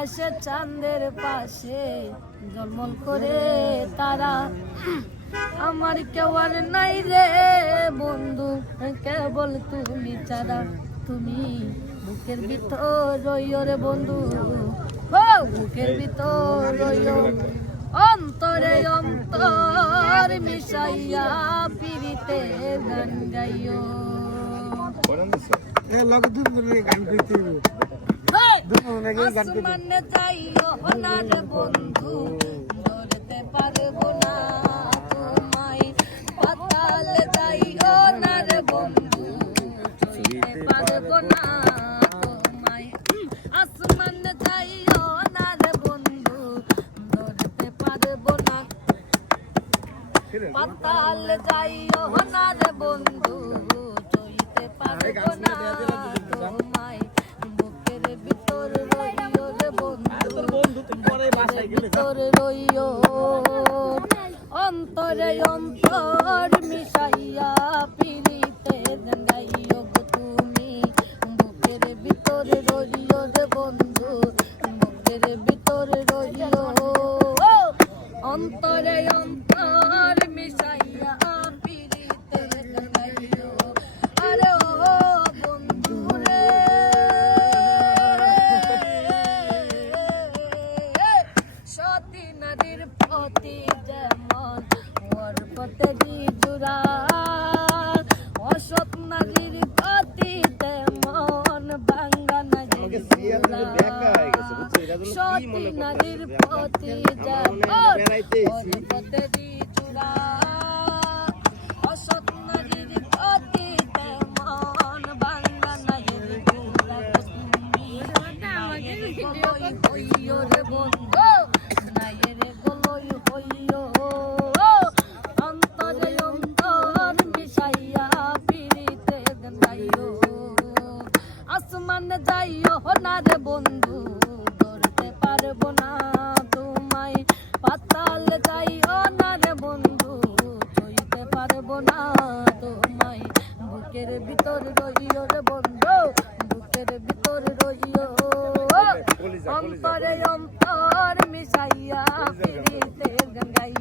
আকাশে চাঁদের পাশে জলমল করে তারা, আমার কেউ আর নাই রে বন্ধু কেবল তুমি ছাড়া। তুমি বুকের ভিতর রইও রে বন্ধু, ও বুকের ভিতর রইও, অন্তরে অন্তর মিশাইয়া পিরিতে গান গাইও। আসমানে যাইও না রে বন্ধু, ধরতে পারবো না তোমায়। পাতালে যাইও না রে বন্ধু, ছুঁইতে পারবো না তোমায়। আসমানে যাইও না রে বন্ধু, ধরতে পারবো না। পাতালে যাইও না রে বন্ধু, ছুঁইতে পারবো না তোমায়। বুকের ভিতর রইও রে বন্ধু, ভিতর রইও, অন্তরে অন্তর মিশাইয়া পিরিতে গাইও গো তুমি। বুকের ভিতর রইও রে বন্ধু, বুকের ভিতর রইও, অন্তরে অন্তর মিশাইয়া পিরিতে গাইও। আরে ও বন্ধু রে, সতী নদীর প্রতি যেমন ওর প্রতি জুড়া, অসৎ নারীর প্রতি তেমন ভাঙ্গা নদীর জুড়া। সতী নদীর প্রতি যেমন ওর প্রতি জুড়া, অসৎ নারীর প্রতি তেমন ভাঙ্গা নদীর জুড়া। তুমি গলই হইও রে বন্ধু, নাইয়ের গলই হইও, অন্তরে অন্তর মিশাইয়া পিরিতে গাইও। আসমানে যাইও না রে বন্ধু, ধরতে পারবো না তোমায়। পাতালে যাইও না রে বন্ধু, ছুঁইতে পারবো না তোমায়। বুকের ভিতর রইও রে বন্ধু, বুকের ভিতর রইও, অন্তরে অন্তর মিশাইয়া পিরিতে গাইও।